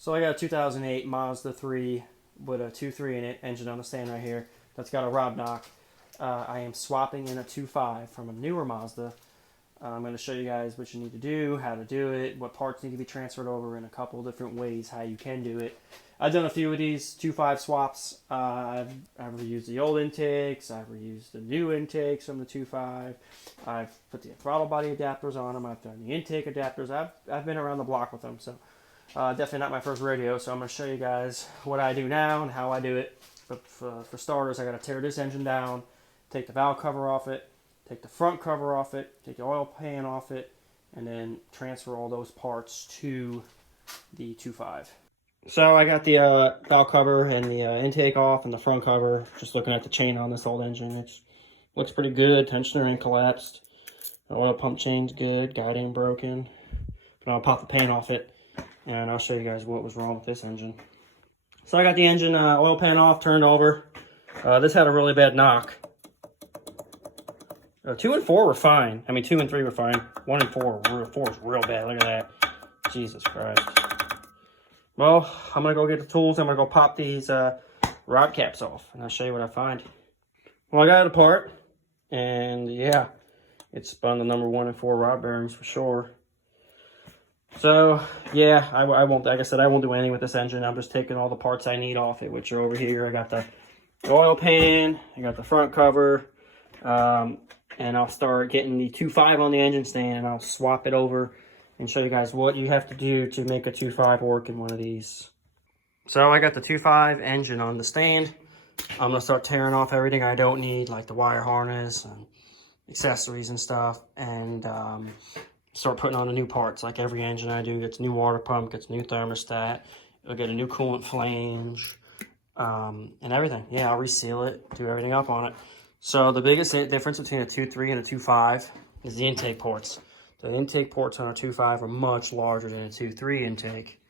So I got a 2008 Mazda 3 with a 2.3 in it, engine on the stand right here. That's got a rod knock. I am swapping in a 2.5 from a newer Mazda. I'm going to show you guys what you need to do, how to do it, what parts need to be transferred over in a couple different ways, how you can do it. I've done a few of these 2.5 swaps. I've reused the old intakes. I've reused the new intakes from the 2.5. I've put the throttle body adapters on them. I've done the intake adapters. I've been around the block with them, so definitely not my first rodeo. So I'm going to show you guys what I do now and how I do it. But for starters, I got to tear this engine down, take the valve cover off it, take the front cover off it, take the oil pan off it, and then transfer all those parts to the 2.5. So I got the valve cover and the intake off and the front cover. Just looking at the chain on this old engine, it looks pretty good. Tensioner ain't collapsed. The oil pump chain's good. Guide ain't broken. But I'll pop the pan off it, and I'll show you guys what was wrong with this engine. So I got the engine oil pan off, turned over. This had a really bad knock. 2 and 4 were fine. I mean, 2 and 3 were fine. 1 and 4 is real bad. Look at that. Jesus Christ. Well, I'm going to go get the tools. I'm going to go pop these rod caps off, and I'll show you what I find. Well, I got it apart, and yeah, it spun the number 1 and 4 rod bearings for sure. So, yeah, I won't, like I said, I won't do anything with this engine. I'm just taking all the parts I need off it, which are over here. I got the oil pan, I got the front cover, and I'll start getting the 2.5 on the engine stand, and I'll swap it over and show you guys what you have to do to make a 2.5 work in one of these. So I got the 2.5 engine on the stand. I'm going to start tearing off everything I don't need, like the wire harness and accessories and stuff, and start putting on the new parts. Like every engine I do gets a new water pump, gets a new thermostat, it'll get a new coolant flange, and everything. Yeah, I'll reseal it, do everything up on it. So the biggest difference between a 2.3 and a 2.5 is the intake ports. The intake ports on a 2.5 are much larger than a 2.3 intake.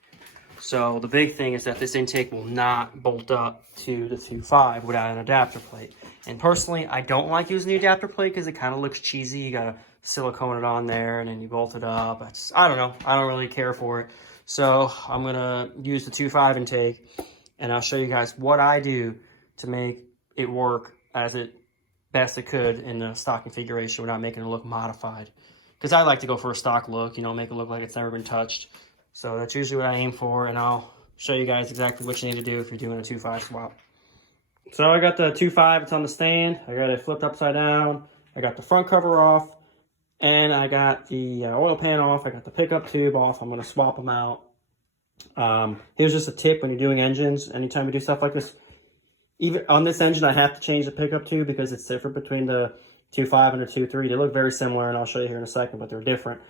So the big thing is that this intake will not bolt up to the 2.5 without an adapter plate. And personally, I don't like using the adapter plate because it kind of looks cheesy. You gotta silicone it on there and then you bolt it up. I don't know. I don't really care for it. So I'm gonna use the 2.5 intake, and I'll show you guys what I do to make it work as it best it could in the stock configuration without making it look modified. Because I like to go for a stock look, you know, make it look like it's never been touched. So that's usually what I aim for, and I'll show you guys exactly what you need to do if you're doing a 2.5 swap. So I got the 2.5, it's on the stand. I got it flipped upside down. I got the front cover off, and I got the oil pan off. I got the pickup tube off. I'm going to swap them out. Here's just a tip when you're doing engines. Anytime you do stuff like this, even on this engine, I have to change the pickup tube because it's different between the 2.5 and the 2.3. They look very similar, and I'll show you here in a second, but they're different.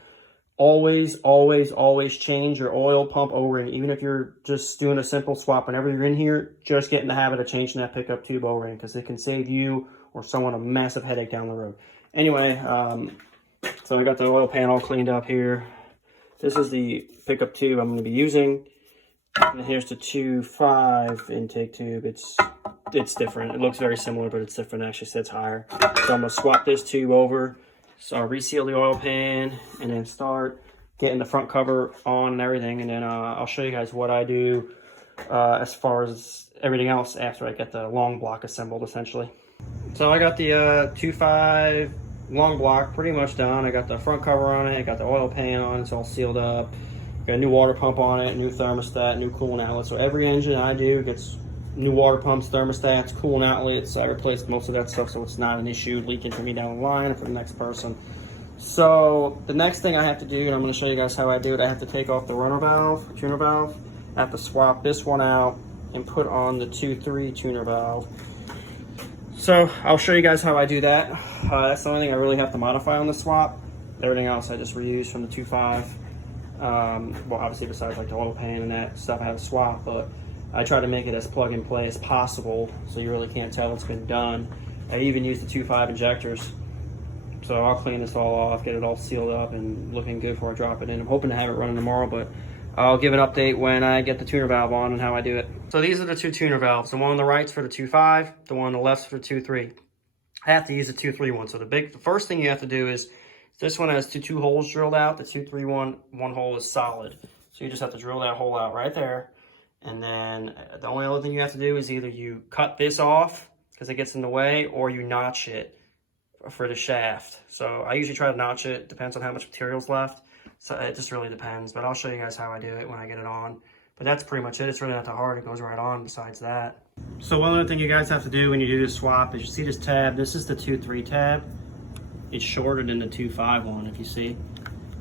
Always, always, always change your oil pump O-ring. Even if you're just doing a simple swap, whenever you're in here, just get in the habit of changing that pickup tube O-ring because it can save you or someone a massive headache down the road. Anyway, so I got the oil pan all cleaned up here. This is the pickup tube I'm going to be using. And here's the 2.5 intake tube. It's different. It looks very similar, but it's different. It actually sits higher. So I'm going to swap this tube over. So I'll reseal the oil pan and then start getting the front cover on and everything. And then I'll show you guys what I do as far as everything else after I get the long block assembled, essentially. So I got the 2.5 long block pretty much done. I got the front cover on it. I got the oil pan on. It's all sealed up. Got a new water pump on it, new thermostat, new coolant outlet. So every engine I do gets new water pumps, thermostats, coolant outlets. I replaced most of that stuff, so it's not an issue leaking for me down the line or for the next person. So the next thing I have to do, and I'm going to show you guys how I do it, I have to take off the runner valve, tuner valve. I have to swap this one out and put on the 2.3 tuner valve. So I'll show you guys how I do that. That's the only thing I really have to modify on the swap. Everything else I just reuse from the 2.5. Well, obviously besides like the oil pan and that stuff I have to swap, but I try to make it as plug and play as possible so you really can't tell it's been done. I even use the 2.5 injectors. So I'll clean this all off, get it all sealed up and looking good before I drop it in. I'm hoping to have it running tomorrow, but I'll give an update when I get the tuner valve on and how I do it. So these are the two tuner valves. The one on the right's for the 2.5, the one on the left's for the 2.3. I have to use the 2.3 one. So the first thing you have to do is, this one has two holes drilled out. The 2.3 one hole is solid. So So you just have to drill that hole out right there. And then the only other thing you have to do is either you cut this off because it gets in the way, or you notch it for the shaft. So I usually try to notch it. Depends on how much material's left. So it just really depends. But I'll show you guys how I do it when I get it on. But that's pretty much it. It's really not that hard. It goes right on besides that. So one other thing you guys have to do when you do this swap is you see this tab. This is the 2.3 tab. It's shorter than the 2.5 one, if you see.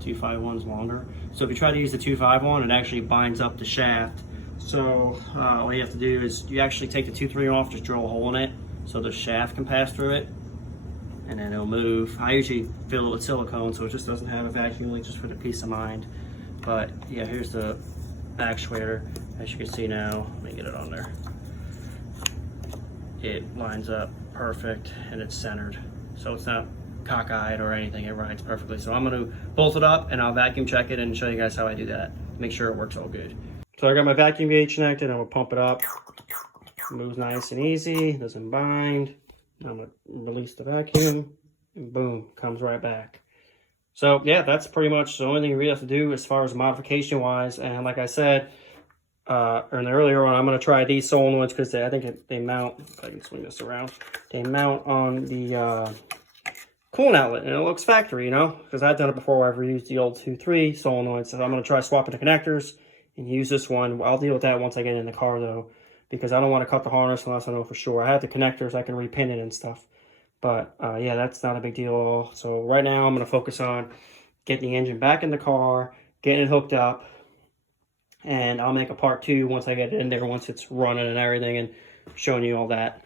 2.5 one's longer. So if you try to use the 2.5 one, it actually binds up the shaft. So all you have to do is you actually take the 2.3 off, just drill a hole in it so the shaft can pass through it, and then it'll move. I usually fill it with silicone so it just doesn't have a vacuum leak, just for the peace of mind. But yeah, here's the actuator. As you can see now, let me get it on there. It lines up perfect and it's centered. So it's not cockeyed or anything, it rides perfectly. So I'm gonna bolt it up and I'll vacuum check it and show you guys how I do that. Make sure it works all good. So I got my vacuum gauge connected. I'm gonna pump it up. It moves nice and easy, doesn't bind. I'm gonna release the vacuum and boom, comes right back. So yeah, that's pretty much the only thing you really have to do as far as modification wise. And like I said, earlier on, I'm going to try these solenoids because I think they mount, if I can swing this around, they mount on the coolant outlet, and it looks factory, you know, because I've done it before where I've reused the old 2.3 solenoids. So I'm going to try swapping the connectors and use this one. I'll deal with that once I get in the car though, because I don't want to cut the harness unless I know for sure. I have the connectors, I can repin it and stuff. But yeah, that's not a big deal at all. So right now I'm going to focus on getting the engine back in the car, getting it hooked up, and I'll make a part 2 once I get it in there, once it's running and everything, and showing you all that.